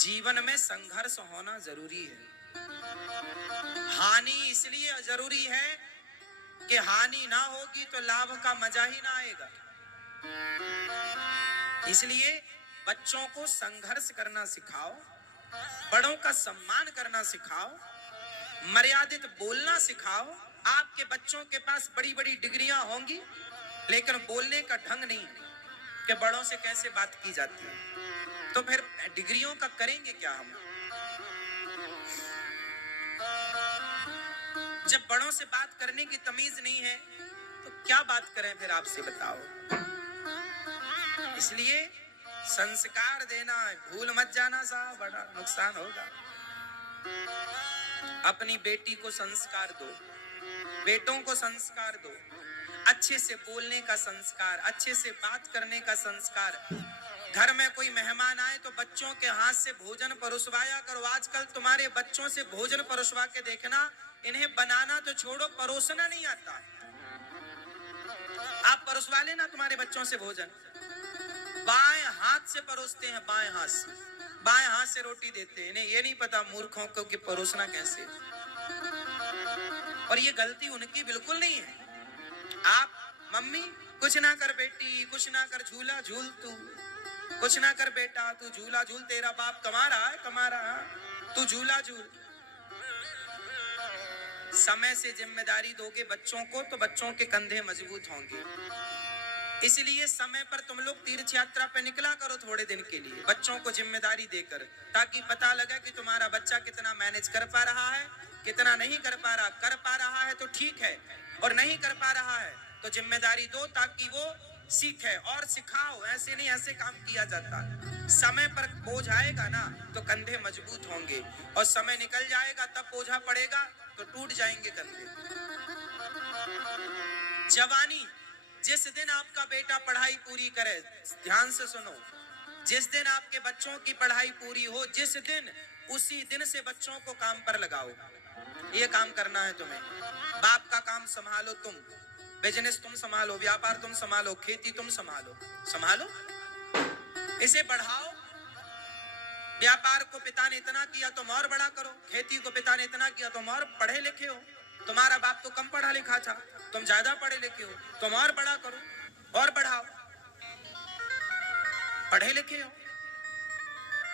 जीवन में संघर्ष होना जरूरी है। हानि इसलिए जरूरी है कि हानि ना होगी तो लाभ का मजा ही ना आएगा। इसलिए बच्चों को संघर्ष करना सिखाओ, बड़ों का सम्मान करना सिखाओ, मर्यादित बोलना सिखाओ। आपके बच्चों के पास बड़ी बड़ी डिग्रियां होंगी लेकिन बोलने का ढंग नहीं कि बड़ों से कैसे बात की जाती है, तो फिर डिग्रियों का करेंगे क्या हम? जब बड़ों से बात करने की तमीज नहीं है तो क्या बात करें फिर, आपसे बताओ। इसलिए संस्कार देना भूल मत जाना साहब, बड़ा नुकसान होगा। अपनी बेटी को संस्कार दो, बेटों को संस्कार दो, अच्छे से बोलने का संस्कार, अच्छे से बात करने का संस्कार। घर में कोई मेहमान आए तो बच्चों के हाथ से भोजन परोसवाया करो। आजकल तुम्हारे बच्चों से भोजन परोसवा के देखना, इन्हें बनाना तो छोड़ो, परोसना नहीं आता। आप परोसवा लेना तुम्हारे बच्चों से भोजन, बाएं हाथ से परोसते हैं, बाएं हाथ से, बाएं हाथ से रोटी देते हैं। इन्हें ये नहीं पता मूर्खों को कि परोसना कैसे। और ये गलती उनकी बिल्कुल नहीं है। आप मम्मी कुछ ना कर बेटी, कुछ ना कर, झूला झूल तू, कुछ ना कर बेटा तू झूला झूल, तेरा बाप कमा रहा है, कमा रहा, तू झूला झूल। समय से जिम्मेदारी दोगे बच्चों को तो बच्चों के कंधे मजबूत होंगे। इसलिए समय पर तुम लोग तीर्थ यात्रा पे निकला करो थोड़े दिन के लिए, बच्चों को जिम्मेदारी देकर, ताकि पता लगे कि तुम्हारा बच्चा कितना मैनेज कर पा रहा है, कितना नहीं कर पा रहा। कर पा रहा है तो ठीक है, और नहीं कर पा रहा है तो जिम्मेदारी दो ताकि वो सीखे और सिखाओ। ऐसे नहीं, ऐसे काम किया जाता। समय पर बोझ आएगा ना तो कंधे मजबूत होंगे, और समय निकल जाएगा तब बोझा पड़ेगा तो टूट जाएंगे कंधे। जवानी, जिस दिन आपका बेटा पढ़ाई पूरी करे, ध्यान से सुनो, जिस दिन आपके बच्चों की पढ़ाई पूरी हो, जिस दिन, उसी दिन से बच्चों को काम पर लगाओ। ये काम करना है तुम्हें। बाप का काम संभालो तुम, बिजनेस तुम संभालो, व्यापार तुम संभालो, खेती तुम संभालो, संभालो, इसे बढ़ाओ। व्यापार को पिता ने इतना किया तुम और बड़ा करो, खेती को पिता ने इतना किया तुम और पढ़े लिखे हो। तुम्हारा बाप तो कम पढ़ा लिखा था, तुम ज्यादा पढ़े लिखे हो, तुम और बड़ा करो और बढ़ाओ। पढ़े लिखे हो,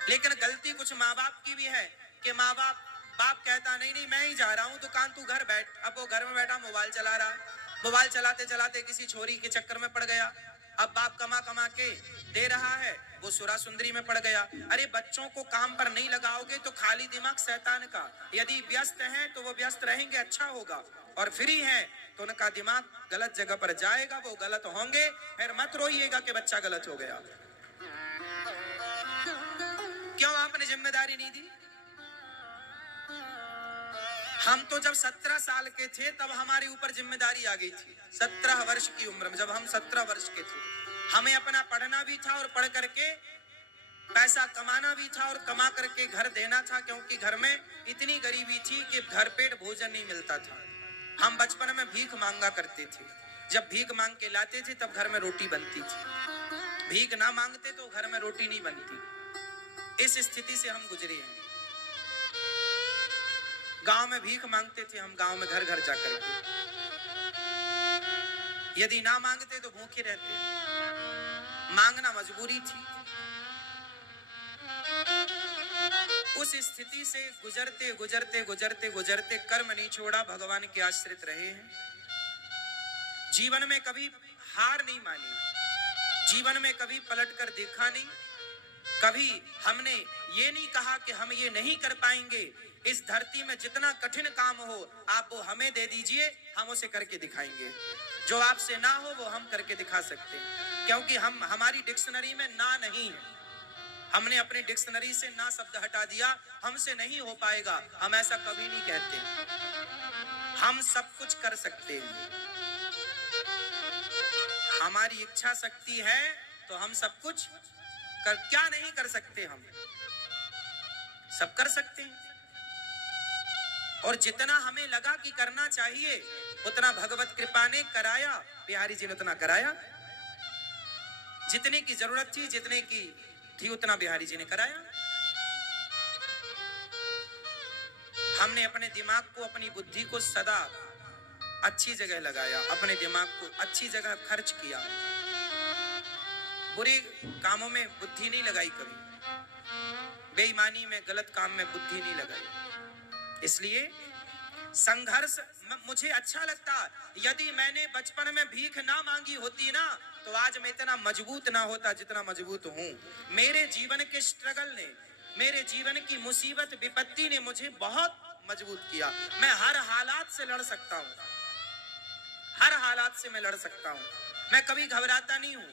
लेकिन गलती कुछ माँ बाप की भी है कि माँ बाप, बाप कहता नहीं नहीं मैं ही जा रहा हूँ दुकान, तू घर बैठ। अब वो घर में बैठा मोबाइल चला रहा है, मोबाइल चलाते चलाते किसी छोरी के चक्कर में पड़ गया। अब बाप कमा कमा के दे रहा है, वो सुरा सुंदरी में पड़ गया। अरे बच्चों को काम पर नहीं लगाओगे तो खाली दिमाग शैतान का। यदि व्यस्त हैं तो वो व्यस्त रहेंगे, अच्छा होगा, और फ्री हैं तो उनका दिमाग गलत जगह पर जाएगा, वो गलत होंगे। फिर मत रोइएगा कि बच्चा गलत हो गया। क्यों आपने जिम्मेदारी नहीं दी? हम तो जब 17 साल के थे तब हमारे ऊपर जिम्मेदारी आ गई थी। 17 वर्ष की उम्र में, जब हम 17 वर्ष के थे, हमें अपना पढ़ना भी था और पढ़ करके पैसा कमाना भी था और कमा करके घर देना था, क्योंकि घर में इतनी गरीबी थी कि घर पेट भोजन नहीं मिलता था। हम बचपन में भीख मांगा करते थे। जब भीख मांग के लाते थे तब घर में रोटी बनती थी, भीख ना मांगते तो घर में रोटी नहीं बनती। इस स्थिति से हम गुजरे हैं। गांव में भीख मांगते थे हम, गांव में घर घर जाकर के, यदि ना मांगते तो भूखे रहते। मांगना मजबूरी थी। उस स्थिति से गुजरते गुजरते गुजरते गुजरते कर्म नहीं छोड़ा, भगवान के आश्रित रहे हैं। जीवन में कभी हार नहीं मानी, जीवन में कभी पलट कर देखा नहीं, कभी हमने ये नहीं कहा कि हम ये नहीं कर पाएंगे। इस धरती में जितना कठिन काम हो आप वो हमें दे दीजिए, हम उसे करके दिखाएंगे। जो आपसे ना हो वो हम करके दिखा सकते हैं, क्योंकि हम, हमारी डिक्शनरी में ना नहीं है। हमने अपनी डिक्शनरी से ना शब्द हटा दिया, हमसे नहीं हो पाएगा, हम ऐसा कभी नहीं कहते। हम सब कुछ कर सकते हैं, हमारी इच्छा शक्ति है तो हम सब कुछ क्या नहीं कर सकते? हम सब कर सकते हैं। और जितना हमें लगा कि करना चाहिए उतना भगवत कृपा ने कराया, बिहारी जी ने उतना कराया। जितने की जरूरत थी, जितने की थी उतना बिहारी जी ने कराया। हमने अपने दिमाग को, अपनी बुद्धि को सदा अच्छी जगह लगाया, अपने दिमाग को अच्छी जगह खर्च किया, बुरे कामों में बुद्धि नहीं लगाई, कभी बेईमानी में, गलत काम में बुद्धि नहीं लगाई। इसलिए संघर्ष मुझे अच्छा लगता। यदि मैंने बचपन में भीख ना मांगी होती ना, तो आज मैं इतना मजबूत ना होता जितना मजबूत हूं। मेरे जीवन के स्ट्रगल ने, मेरे जीवन की मुसीबत विपत्ति ने मुझे बहुत मजबूत किया। मैं हर हालात से लड़ सकता हूं, हर हालात से मैं लड़ सकता हूं। मैं कभी घबराता नहीं हूं।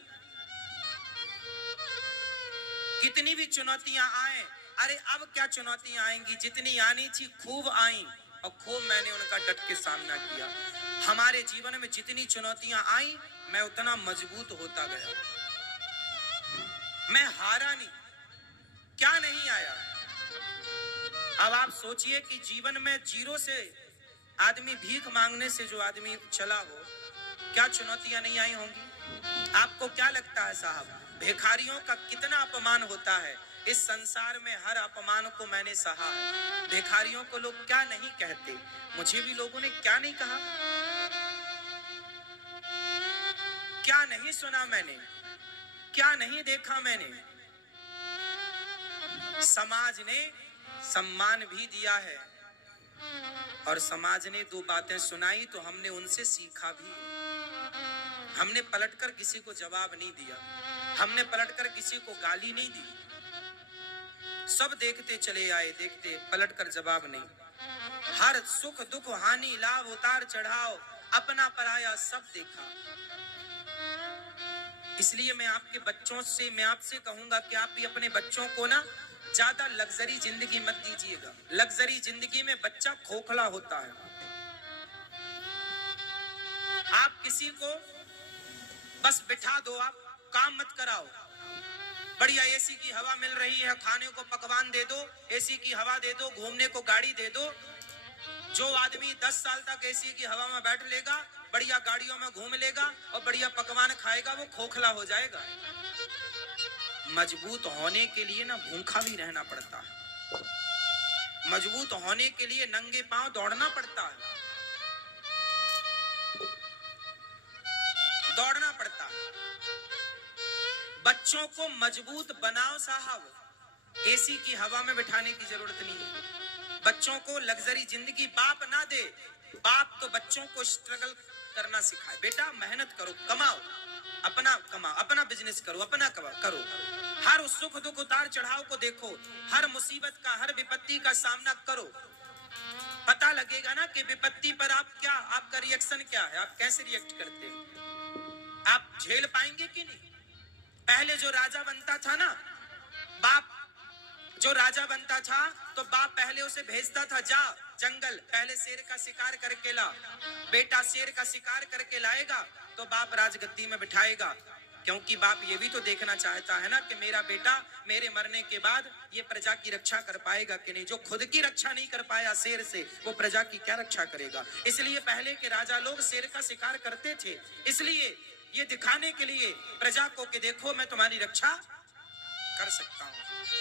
कितनी भी चुनौतियां आए, अरे अब क्या चुनौतियां आएंगी, जितनी आनी थी खूब आई और खूब मैंने उनका डट के सामना किया। हमारे जीवन में जितनी चुनौतियां आई, मैं उतना मजबूत होता गया। मैं हारा नहीं। क्या नहीं आया? अब आप सोचिए कि जीवन में जीरो से आदमी, भीख मांगने से जो आदमी चला हो, क्या चुनौतियां नहीं आई होंगी? आपको क्या लगता है साहब, भिखारियों का कितना अपमान होता है? इस संसार में हर अपमान को मैंने सहा है। भिखारियों को लोग क्या नहीं कहते, मुझे भी लोगों ने क्या नहीं कहा, क्या नहीं सुना मैंने, क्या नहीं देखा मैंने। समाज ने सम्मान भी दिया है और समाज ने दो बातें सुनाई तो हमने उनसे सीखा भी। हमने पलटकर किसी को जवाब नहीं दिया, हमने पलटकर किसी को गाली नहीं दी। सब देखते चले आए, देखते, पलटकर जवाब नहीं। हर सुख दुख हानि लाभ उतार चढ़ाव, अपना पराया सब देखा। इसलिए मैं आपके बच्चों से, मैं आपसे कहूंगा कि आप भी अपने बच्चों को ना ज्यादा लग्जरी जिंदगी मत दीजिएगा। लग्जरी जिंदगी में बच्चा खोखला होता है। आप किसी को बस बिठा दो, आप काम मत कराओ। बढ़िया एसी की हवा मिल रही है, खाने को पकवान दे दो, एसी की हवा दे दो, घूमने को गाड़ी दे दो। जो आदमी 10 साल तक एसी की हवा में बैठ लेगा, बढ़िया गाड़ियों में घूम लेगा और बढ़िया पकवान खाएगा, वो खोखला हो जाएगा। मजबूत होने के लिए ना भूखा भी रहना पड़ता है। मजबूत होने के लिए नंगे पांव दौड़ना पड़ता है, दौड़ना पड़ता है। बच्चों को मजबूत बनाओ साहब, एसी की हवा में बिठाने की जरूरत नहीं है। बच्चों को लग्जरी जिंदगी बाप ना दे। बाप तो बच्चों को स्ट्रगल करना सिखाए। बेटा मेहनत करो, कमाओ, अपना कमाओ, अपना बिजनेस करो, अपना करो। हर सुख दुख उतार चढ़ाव को देखो, हर मुसीबत का, हर विपत्ति का सामना करो। पता लगेगा ना कि विपत्ति पर आप क्या, आपका रिएक्शन क्या है, आप कैसे रिएक्ट करते हैं, आप झेल पाएंगे कि नहीं। पहले जो राजा बनता था ना, बाप जो राजा बनता था तो बाप पहले उसे भेजता था, जा जंगल, पहले शेर का शिकार करके ला। बेटा शेर का शिकार करके लाएगा तो बाप राजगद्दी में बिठाएगा, क्योंकि बाप ये भी तो देखना चाहता है ना कि मेरा बेटा मेरे मरने के बाद ये प्रजा की रक्षा कर पाएगा कि नहीं। जो खुद की रक्षा नहीं कर पाया शेर से, वो प्रजा की क्या रक्षा करेगा। इसलिए पहले के राजा लोग शेर का शिकार करते थे, इसलिए ये दिखाने के लिए प्रजा को कि देखो मैं तुम्हारी रक्षा कर सकता हूं।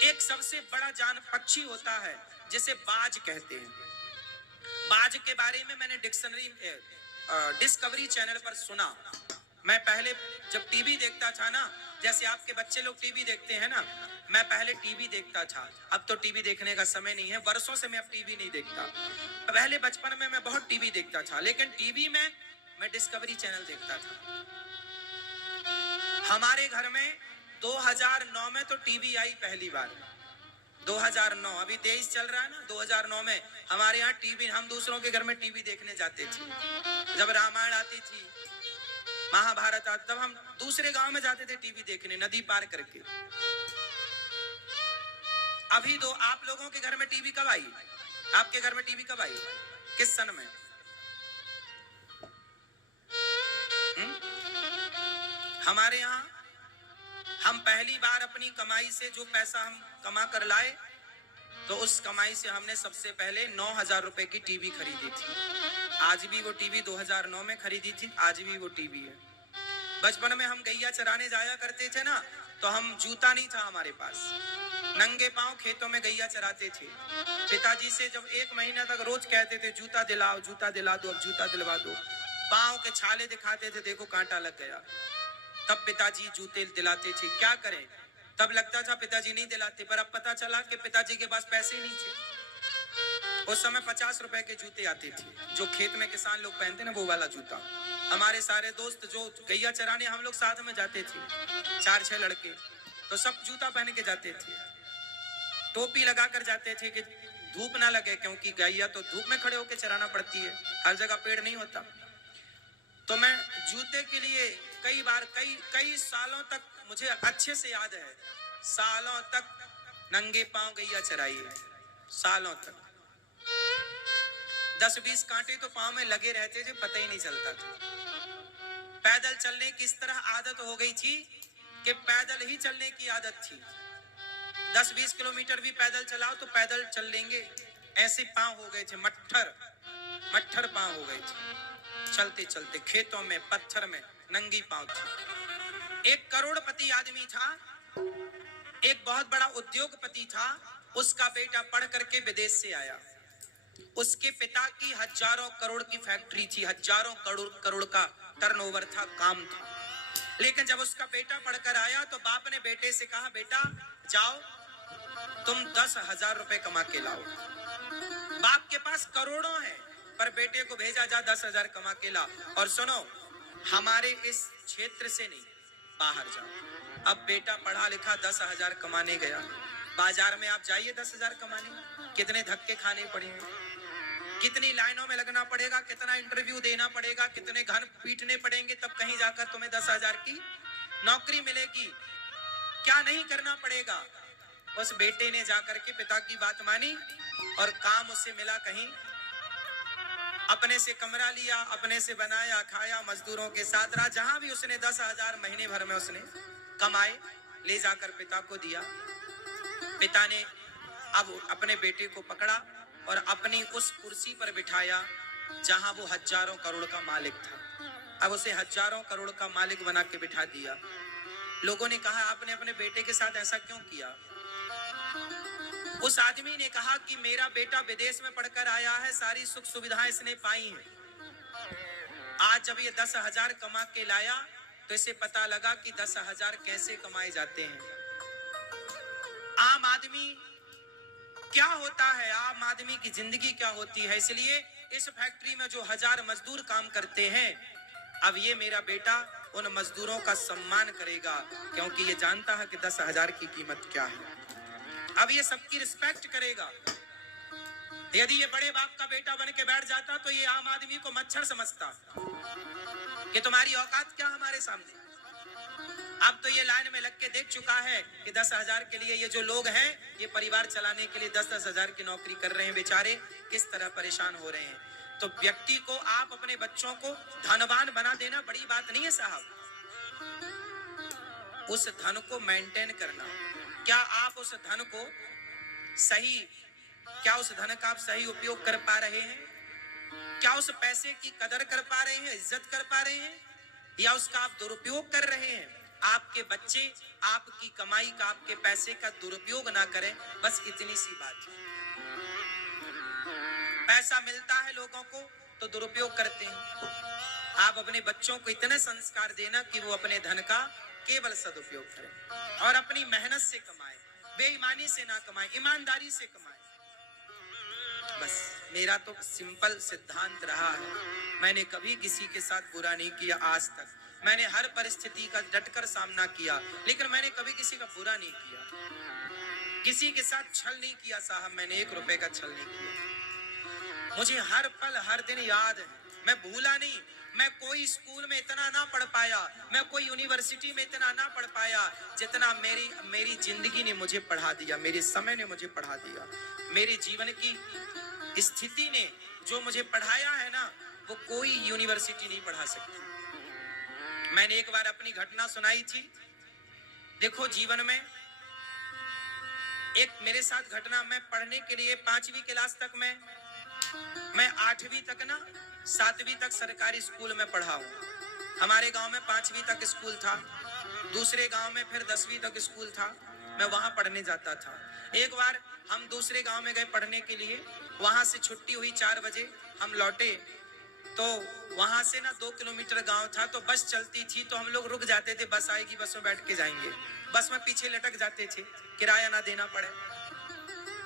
एक सबसे बड़ा जान पक्षी होता है जिसे बाज कहते हैं। बाज के बारे में मैंने डिस्कवरी चैनल पर सुना। मैं पहले जब टीवी देखता था ना, जैसे आपके बच्चे लोग टीवी देखते हैं ना, मैं पहले टीवी देखता था। अब तो टीवी देखने का समय नहीं है, वर्षों से मैं अब टीवी नहीं देखता। पहले बचपन में मैं बहुत टीवी देखता था, लेकिन टीवी में मैं डिस्कवरी चैनल देखता था। हमारे घर में 2009 में तो टीवी आई पहली बार। 2009, अभी 23 चल रहा है ना, 2009 में हमारे यहाँ टीवी, हम दूसरों के घर में टीवी देखने जाते थे। जब रामायण आती थी, महाभारत आता, तब हम दूसरे गांव में जाते थे टीवी देखने, नदी पार करके। अभी तो आप लोगों के घर में टीवी कब आई? आपके घर में टीवी कब आई? किस सन में? हमारे यहाँ हम पहली बार अपनी कमाई से जो पैसा हम कमा कर लाए, तो उस कमाई से हमने सबसे पहले 9,000 रुपए की टीवी खरीदी थी। आज भी वो टीवी 2009 में खरीदी थी, आज भी वो टीवी है। बचपन में हम गैया चराने जाया करते थे ना, तो हम जूता नहीं था हमारे पास, नंगे पांव खेतों में गैया चराते थे। पिताजी से जब 1 महीना तक रोज कहते थे जूता दिलाओ, जूता दिला दो, अब जूता दिलवा दो, पांव के छाले दिखाते थे, देखो कांटा लग गया। तब पिताजी जूते दिलाते थे। क्या करें, तब लगता था पिताजी नहीं दिलाते, पर अब पता चला कि पिताजी के पास पैसे नहीं थे। उस समय 50 रुपए के जूते आते थे, जो खेत में किसान लोग पहनते ना, वो वाला जूता। हमारे सारे दोस्त जो गैया चराने हम लोग साथ में जाते थे, 4-6 लड़के, तो सब जूता पहन के जाते थे, टोपी लगा कर जाते थे कि धूप ना लगे, क्योंकि गैया तो धूप में खड़े होकर चराना पड़ती है, हर जगह पेड़ नहीं होता। तो मैं जूते के लिए कई बार कई सालों तक, मुझे अच्छे से याद है, सालों तक नंगे पांव गैया चराई है, सालों तक। 10-20 कांटे तो पांव में लगे रहते थे, पता ही नहीं चलता था। पैदल चलने की इस तरह आदत हो गई थी कि पैदल ही चलने की आदत थी। 10-20 किलोमीटर भी पैदल चलाओ तो पैदल चल लेंगे, ऐसे पांव हो गए थे, मट्ठर पांव हो गए थे। चलते चलते खेतों में, पत्थर में नंगी पांव थी। एक करोड़पति आदमी था, एक बहुत बड़ा उद्योगपति था, उसका बेटा पढ़ करके विदेश से आया। उसके पिता की हजारों करोड़ की फैक्ट्री थी, हजारों करोड़ का टर्नओवर था, काम था। लेकिन जब उसका बेटा पढ़कर आया तो बाप ने बेटे से कहा, बेटा जाओ तुम 10,000 रुपए कमा के लाओ। बाप के पास करोड़ों है, पर बेटे को भेजा, जा 10,000 कमा के ला, और सुनो हमारे इस क्षेत्र से नहीं, बाहर जाओ। अब बेटा पढ़ा लिखा 10,000 कमाने गया। बाजार में आप जाइए 10,000 कमाने, कितने धक्के खाने पड़ेंगे, कितनी लाइनों में लगना पड़ेगा, कितना इंटरव्यू देना पड़ेगा, कितने घन पीटने पड़ेंगे, तब कहीं जाकर तुम्हें 10,000 की नौकरी मिलेगी। क्या नहीं करना पड़ेगा। उस बेटे ने जाकर के पिता की बात मानी और काम उसे मिला कहीं, अपने से कमरा लिया, अपने से बनाया, खाया, मजदूरों के साथ रहा। जहां भी उसने 10,000 महीने भर में उसने कमाए, ले जाकर पिता को दिया। पिता ने अब अपने बेटे को पकड़ा और अपनी उस कुर्सी पर बिठाया जहां वो हजारों करोड़ का मालिक था। अब उसे हजारों करोड़ का मालिक बना के बिठा दिया। लोगों ने कहा, आपने अपने बेटे के साथ ऐसा क्यों किया? उस आदमी ने कहा कि मेरा बेटा विदेश में पढ़कर आया है, सारी सुख सुविधाएं इसने पाई हैं। आज जब ये 10,000 कमा के लाया तो इसे पता लगा कि 10,000 कैसे कमाए जाते हैं। आम आदमी क्या होता है, आम आदमी की जिंदगी क्या होती है। इसलिए इस फैक्ट्री में जो 1000 मजदूर काम करते हैं, अब ये मेरा बेटा उन मजदूरों का सम्मान करेगा, क्योंकि ये जानता है कि 10,000 की कीमत क्या है। अब ये सबकी रिस्पेक्ट करेगा। यदि ये बड़े बाप का बेटा बन के बैठ जाता तो ये आम आदमी को मच्छर समझता कि तुम्हारी औकात क्या हमारे सामने। अब तो ये लाइन में लग के देख चुका है कि 10,000 के लिए ये जो लोग हैं, ये परिवार चलाने के लिए 10-10,000 की नौकरी कर रहे हैं, बेचारे किस तरह परेशान हो रहे हैं। तो व्यक्ति को, आप अपने बच्चों को धनवान बना देना बड़ी बात नहीं है साहब। उस धन को मेंटेन करना, क्या आप उस धन को सही, क्या उस धन का आप सही उपयोग कर पा रहे हैं? क्या उस पैसे की कदर कर पा रहे हैं, इज्जत कर पा रहे हैं, या उसका आप दुरुपयोग कर रहे हैं? आपके बच्चे आपकी कमाई का, आपके पैसे का दुरुपयोग ना करें, बस इतनी सी बात है। पैसा मिलता है लोगों को तो दुरुपयोग करते हैं। आप अपने बच्चों को इतने संस्कार देना कि वो अपने धन का केवल सदुपयोग करें और अपनी मेहनत से कमाए, बेईमानी से ना कमाए, ईमानदारी से कमाए। बस मेरा तो सिंपल सिद्धांत रहा है, मैंने कभी किसी के साथ बुरा नहीं किया आज तक। मैंने हर परिस्थिति का डटकर सामना किया, लेकिन मैंने कभी किसी का बुरा नहीं किया, किसी के साथ छल नहीं किया साहब। मैंने 1 रुपए का छल नहीं किया। मुझे हर पल हर दिन याद है, मैं भूला नहीं। मैं कोई स्कूल में इतना ना पढ़ पाया, मैं कोई यूनिवर्सिटी में इतना ना पढ़ पाया जितना मेरी जिंदगी ने मुझे पढ़ा दिया, मेरे समय ने मुझे पढ़ा दिया। मेरे जीवन की स्थिति ने जो मुझे पढ़ाया है ना, वो कोई यूनिवर्सिटी नहीं पढ़ा सकती। मैंने एक बार अपनी घटना सुनाई थी। देखो जीवन में एक मेरे साथ घटना, मैं पढ़ने के लिए 5वीं क्लास तक मैं 8वीं तक ना 7वीं तक सरकारी स्कूल में पढ़ा हूँ। हमारे गांव में 5वीं तक स्कूल था, दूसरे गांव में फिर 10वीं तक स्कूल था, मैं वहां पढ़ने जाता था। एक बार हम दूसरे गांव में गए पढ़ने के लिए, वहां से छुट्टी हुई 4 बजे, हम लौटे तो वहां से ना 2 किलोमीटर गांव था, तो बस चलती थी तो हम लोग रुक जाते थे, बस आएगी बस में बैठ के जाएंगे। बस में पीछे लटक जाते थे, किराया ना देना पड़े।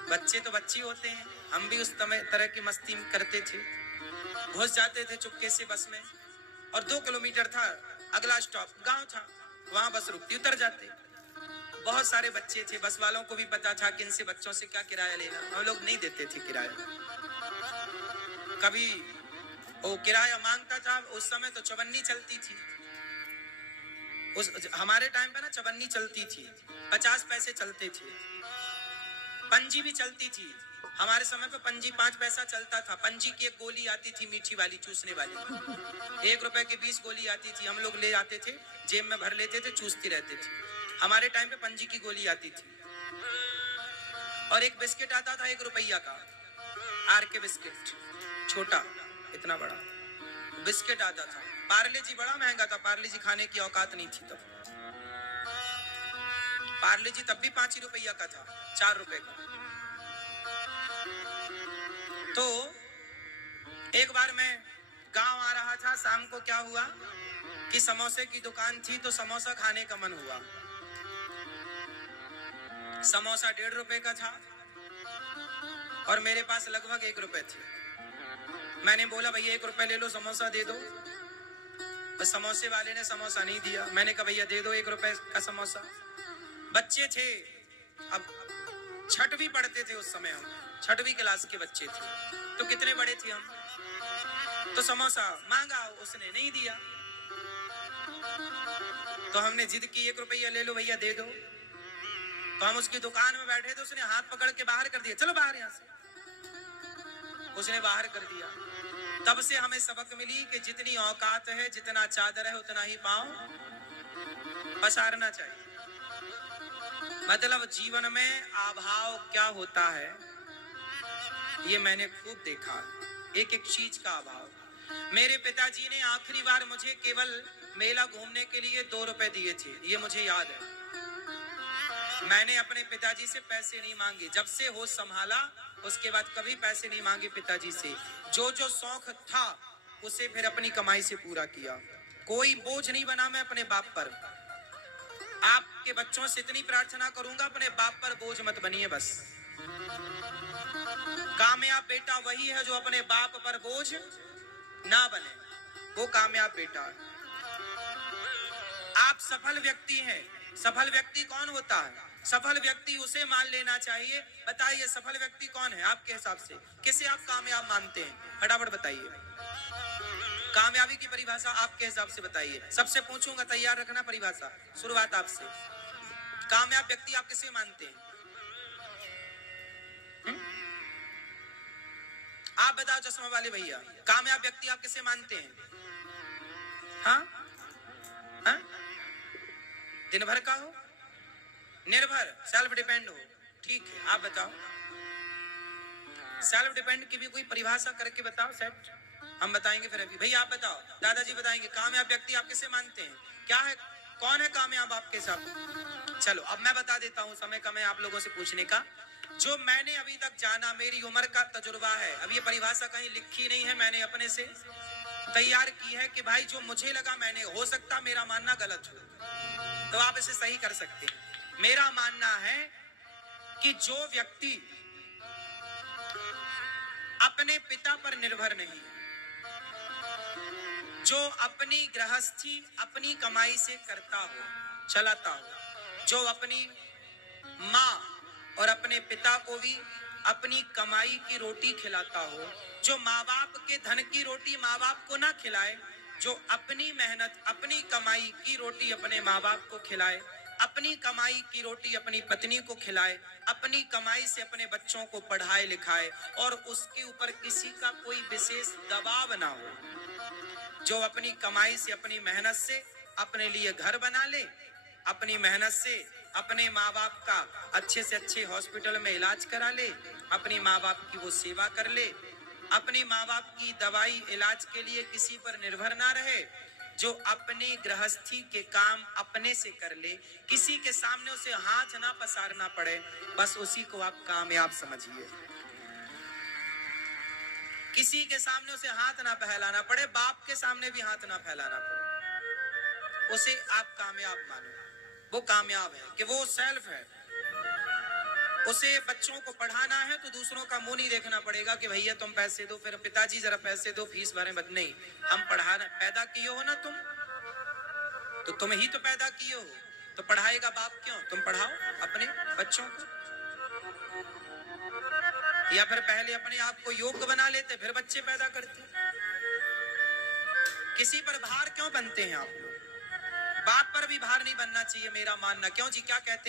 बच्चे तो बच्चे होते हैं, हम भी उस तरह की मस्ती करते थे। घुस जाते थे चुपके से बस में, और 2 किलोमीटर था, अगला स्टॉप गांव था, वहां बस रुकती, उतर जाते। बहुत सारे बच्चे थे, बस वालों को भी पता था कि इनसे बच्चों से क्या किराया लेना। हम लोग नहीं देते थे किराया। कभी वो किराया मांगता था, उस समय तो चवन्नी चलती थी, उस हमारे टाइम पे ना चवन्नी चलती थी, 50 पैसे चलते थे। पंजी भी चलती थी, हमारे समय पे पंजी 5 पैसा चलता था। पंजी की एक गोली आती थी मीठी वाली, चूसने वाली, 1 रुपए की 20 गोली आती थी, हम लोग ले आते थे, जेब में भर लेते थे, चूसती रहते थे। हमारे टाइम पे पंजी की गोली आती थी। और एक बिस्किट आता था 1 रुपया का, आर के बिस्किट, छोटा इतना बड़ा बिस्किट आता था। पार्ले जी बड़ा महंगा था, पार्ले जी खाने की औकात नहीं थी तब। पार्ले जी तब भी 5 ही रुपया का था, 4 रुपए का। तो एक बार मैं गांव आ रहा था, शाम को क्या हुआ कि समोसे की दुकान थी, तो समोसा खाने का मन हुआ। समोसा 1.5 रुपए का था और मेरे पास लगभग 1 रुपए थे। मैंने बोला भैया 1 रुपए ले लो, समोसा दे दो। बस समोसे वाले ने समोसा नहीं दिया। मैंने कहा भैया दे दो 1 रुपए का समोसा। बच्चे थे, अब छठवीं पढ़ते थे उस समय, हम 6वीं क्लास के बच्चे थे, तो कितने बड़े थे हम। तो समोसा मांगा, उसने नहीं दिया, तो हमने जिद की 1 रुपया ले लो भैया, दे दो। तो हम उसकी दुकान में बैठे थे, उसने हाथ पकड़ के बाहर कर दिया, चलो बाहर यहाँ से। उसने बाहर कर दिया। तब से हमें सबक मिली कि जितनी औकात है, जितना चादर है, उतना ही पांव पसारना चाहिए। मतलब जीवन में अभाव क्या होता है, ये मैंने खूब देखा, एक एक चीज का अभाव। मेरे पिताजी ने आखिरी बार मुझे केवल मेला घूमने के लिए 2 रुपए दिए थे, ये मुझे याद है। मैंने अपने पिताजी से पैसे नहीं मांगे, जब से होश संभाला उसके बाद कभी पैसे नहीं मांगे पिताजी से। जो जो शौक था उसे फिर अपनी कमाई से पूरा किया। कोई बोझ नहीं बना मैं अपने बाप पर। आपके बच्चों से इतनी प्रार्थना करूंगा, अपने बाप पर बोझ मत बनिए बस। कामयाब बेटा वही है जो अपने बाप पर बोझ ना बने, वो कामयाब बेटा है। आप सफल व्यक्ति हैं। सफल व्यक्ति कौन होता है? सफल व्यक्ति उसे मान लेना चाहिए। बताइए सफल व्यक्ति कौन है आपके हिसाब से? किसे आप कामयाब मानते हैं? फटाफट बताइए। कामयाबी की परिभाषा आपके हिसाब से बताइए। सबसे पूछूंगा, तैयार रखना परिभाषा। शुरुआत आपसे। कामयाब व्यक्ति आप किसे मानते हैं? आप बताओ चश्मा वाले भैया, कामयाब व्यक्ति आप किसे मानते हैं? हाँ हाँ, दिन भर का हो, निर्भर, सेल्फ डिपेंड हो, ठीक है। आप बताओ, सेल्फ डिपेंड की भी कोई परिभाषा करके बताओ सेट। हम बताएंगे फिर अभी। भैया आप बताओ, दादाजी बताएंगे, कामयाब व्यक्ति आप किसे मानते हैं? क्या है, कौन है कामयाब आपके साथ? चलो अब मैं बता देता हूँ, समय कम है आप लोगों से पूछने का। जो मैंने अभी तक जाना, मेरी उम्र का तजुर्बा है, अब ये परिभाषा कहीं लिखी नहीं है, मैंने अपने से तैयार की है कि भाई जो मुझे लगा, मैंने, हो सकता मेरा मानना गलत हो तो आप इसे सही कर सकते हैं। मेरा मानना है कि जो व्यक्ति अपने पिता पर निर्भर नहीं, जो अपनी गृहस्थी अपनी कमाई से करता हो, चलाता हो, जो अपनी माँ और अपने पिता को भी अपनी कमाई की रोटी खिलाता हो, जो माँ बाप के धन की रोटी माँ बाप को ना खिलाए, जो अपनी मेहनत अपनी कमाई की रोटी अपने माँ बाप को खिलाए, अपनी कमाई की रोटी अपनी पत्नी को खिलाए, अपनी कमाई से अपने बच्चों को पढ़ाए लिखाए और उसके ऊपर किसी का कोई विशेष दबाव ना हो, जो अपनी कमाई से अपनी मेहनत से अपने लिए घर बना ले, अपनी मेहनत से अपने माँ बाप का अच्छे से अच्छे हॉस्पिटल में इलाज करा ले, अपनी माँ बाप की वो सेवा कर ले, अपने माँ बाप की दवाई इलाज के लिए किसी पर निर्भर ना रहे, जो अपनी गृहस्थी के काम अपने से कर ले, किसी के सामने उसे हाथ ना पसारना पड़े, बस उसी को आप कामयाब समझिए। किसी के सामने उसे हाथ ना फैलाना पड़े, बाप के सामने भी हाथ ना फैलाना पड़े, उसे आप कामयाब मानो। वो कामयाब है कि वो सेल्फ है। उसे बच्चों को पढ़ाना है तो दूसरों का मुंह नहीं देखना पड़ेगा कि भैया तुम पैसे दो, फिर पिताजी जरा पैसे दो, फीस भरें। बद नहीं, हम पढ़ाना, पैदा किए हो ना तुम, तो तुम ही तो पैदा किए हो, तो पढ़ाएगा बाप क्यों? तुम पढ़ाओ अपने बच्चों को। या फिर पहले अपने आप को योग्य बना लेते, फिर बच्चे पैदा करते। किसी पर भार क्यों बनते हैं आप लोग? बाप पर भी भार नहीं बनना चाहिए, मेरा मानना। क्यों जी, क्या कहते हैं?